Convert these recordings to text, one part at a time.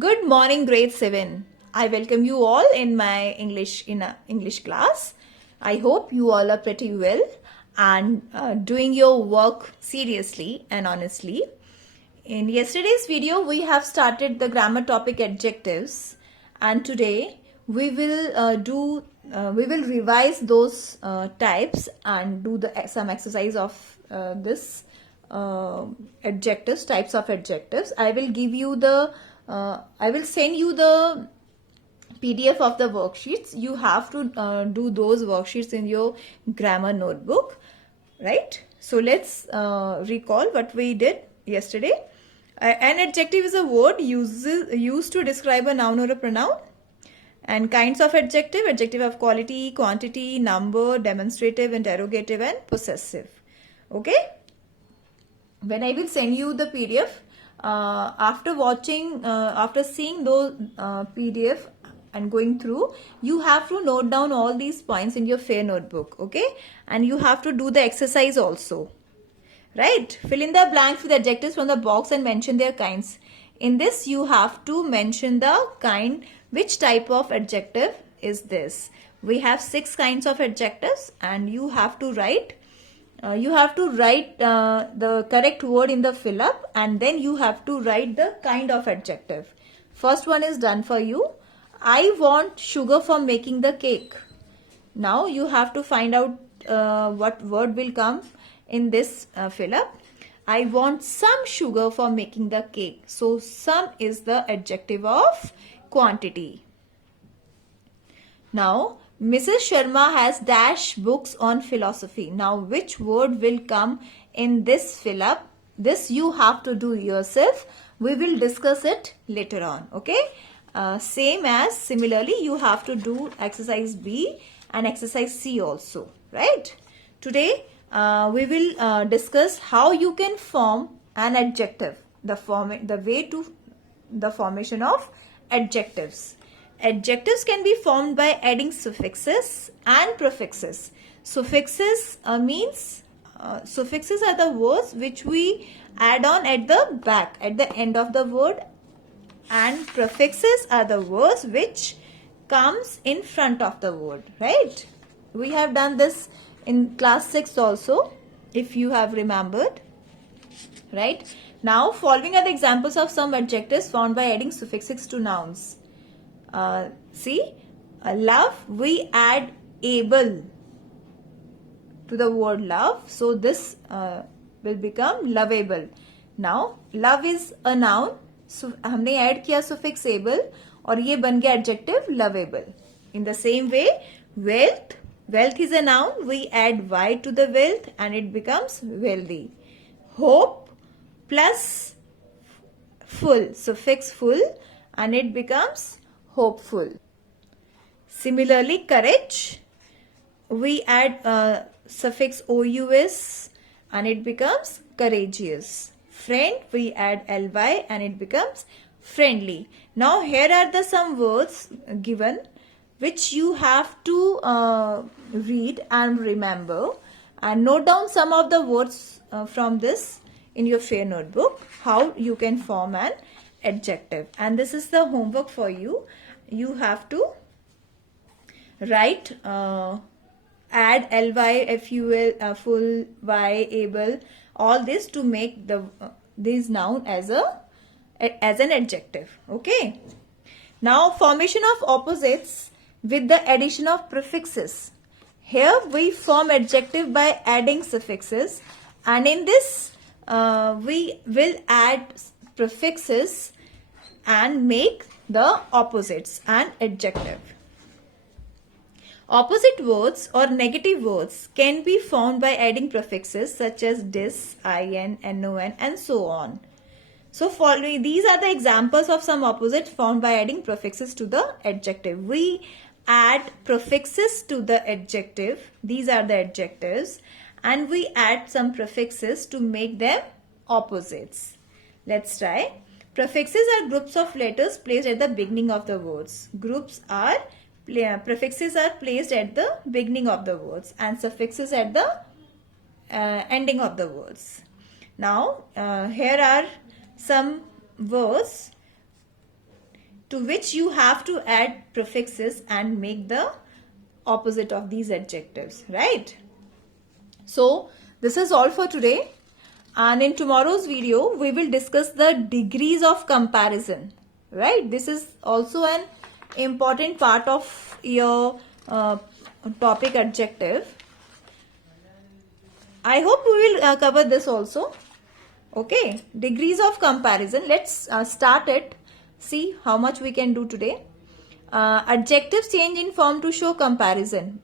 Good morning, grade 7. I welcome you all in my English class. I hope you all are pretty well and doing your work seriously and honestly. In yesterday's video, we have started the grammar topic adjectives, and today we will revise those types and do some exercise of this types of adjectives. I will send you the PDF of the worksheets. You have to do those worksheets in your grammar notebook, right? So let's recall what we did yesterday. An adjective is a word used to describe a noun or a pronoun. And kinds of adjective of quality, quantity, number, demonstrative, interrogative, and possessive. Okay? When I will send you the PDF, after seeing those PDF and going through, you have to note down all these points in your fair notebook, okay? And you have to do the exercise also, right? Fill in the blanks with adjectives from the box and mention their kinds. In this, you have to mention the kind, which type of adjective is this. We have 6 kinds of adjectives, and you have to write the correct word in the fill up, and then you have to write the kind of adjective. First one is done for you. I want sugar for making the cake. Now you have to find out what word will come in this fill up. I want some sugar for making the cake. So some is the adjective of quantity. Now Mrs. Sharma has dash books on philosophy. Now, which word will come in this fill up? This you have to do yourself. We will discuss it later on. Okay. Similarly, you have to do exercise B and exercise C also. Right. Today, we will discuss how you can form an adjective. The formation of adjectives. Adjectives can be formed by adding suffixes and prefixes. Suffixes suffixes are the words which we add on at the back, at the end of the word, and prefixes are the words which comes in front of the word, right? We have done this in class 6 also, if you have remembered, right? Now, following are the examples of some adjectives formed by adding suffixes to nouns. Love, we add able to the word love, so this will become lovable. Now love is a noun, so हमने add किया suffix able और ये बन गया adjective lovable. In the same way, wealth is a noun, we add y to the wealth and it becomes wealthy. Hope plus full, suffix full, and it becomes hopeful. Similarly, courage, we add suffix ous and it becomes courageous. Friend, we add ly and it becomes friendly. Now here are some words given which you have to read and remember, and note down some of the words from this in your fair notebook, how you can form an adjective. And this is the homework for you. You have to write add ly, ful, full, y, able, all this to make this noun as an adjective. Okay. Now formation of opposites with the addition of prefixes. Here we form adjective by adding suffixes, and in this we will add prefixes and make the opposites an adjective. Opposite words or negative words can be formed by adding prefixes such as dis, in, non, and so on. So following these are the examples of some opposites formed by adding prefixes to the adjective. We add prefixes to the adjective. These are the adjectives, and we add some prefixes to make them opposites. Let's try. Prefixes are groups of letters placed at the beginning of the words. Prefixes are placed at the beginning of the words and suffixes at the ending of the words. Now, here are some words to which you have to add prefixes and make the opposite of these adjectives, right? So this is all for today, and in tomorrow's video we will discuss the degrees of comparison, right? This is also an important part of your topic adjective. I hope we will cover this also. Okay, degrees of comparison. Let's start it. See how much we can do today. Adjectives change in form to show comparison.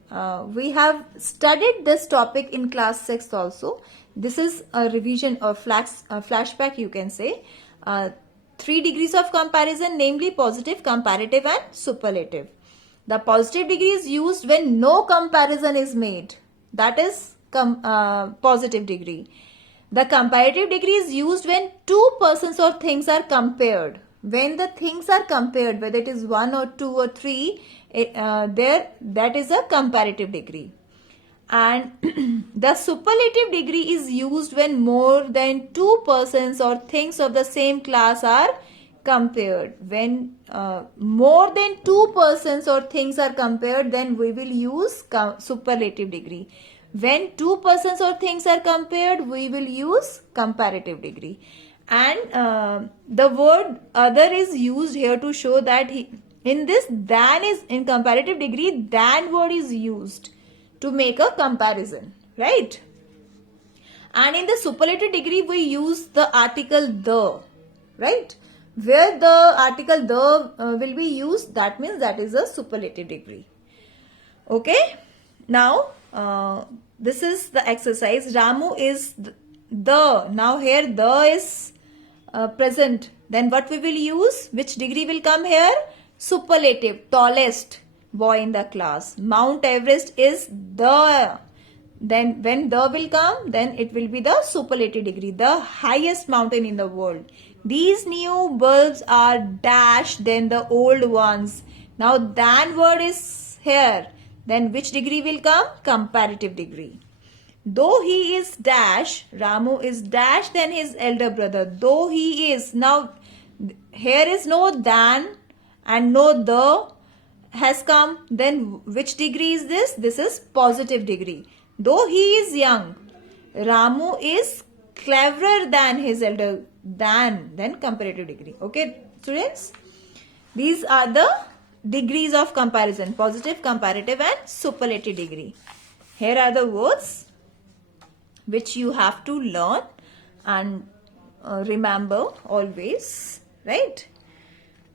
We have studied this topic in class 6 also. This is a revision or flashback, you can say. 3 degrees of comparison, namely positive, comparative and superlative. The positive degree is used when no comparison is made. That is positive degree. The comparative degree is used when two persons or things are compared. When the things are compared, whether it is 1 or 2 or 3, that is a comparative degree. And the superlative degree is used when more than 2 persons or things of the same class are compared. When more than 2 persons or things are compared, then we will use superlative degree. When 2 persons or things are compared, we will use comparative degree. And the word other is used here to show that in this than is in comparative degree, than word is used to make a comparison, right? And in the superlative degree, we use the article the, right? Where the article the will be used, that means that is a superlative degree. Okay, now this is the exercise. Ramu is the. Now here the is present. Then what we will use? Which degree will come here? Superlative, tallest boy in the class. Mount Everest is the. Then when the will come, then it will be the superlative degree, the highest mountain in the world. These new bulbs are dash than the old ones. Now than word is here. Then which degree will come? Comparative degree. Though he is dash, Ramu is dash than his elder brother. Though he is. Now here is no than and no the has come. Then which degree is this? This is positive degree. Though he is young, Ramu is cleverer than his elder, then comparative degree. Okay, students? These are the degrees of comparison, positive, comparative and superlative degree. Here are the words which you have to learn and remember always, right?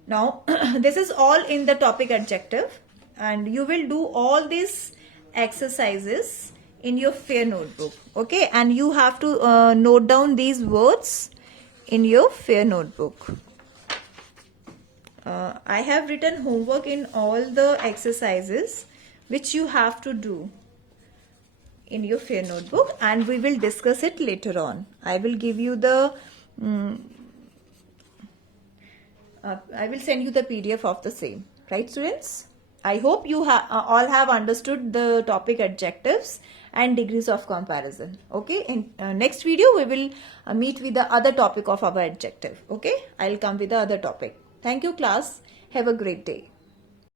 Now, this is all in the topic adjective, and you will do all these exercises in your fair notebook, okay? And you have to note down these words in your fair notebook. I have written homework in all the exercises which you have to do in your fair notebook, and we will discuss it later on. I will give you the I will send you the PDF of the same, right students? I hope you all have understood the topic adjectives and degrees of comparison. Okay, in next video we will meet with the other topic of our adjective. Okay, I'll come with the other topic. Thank you class. Have a great day.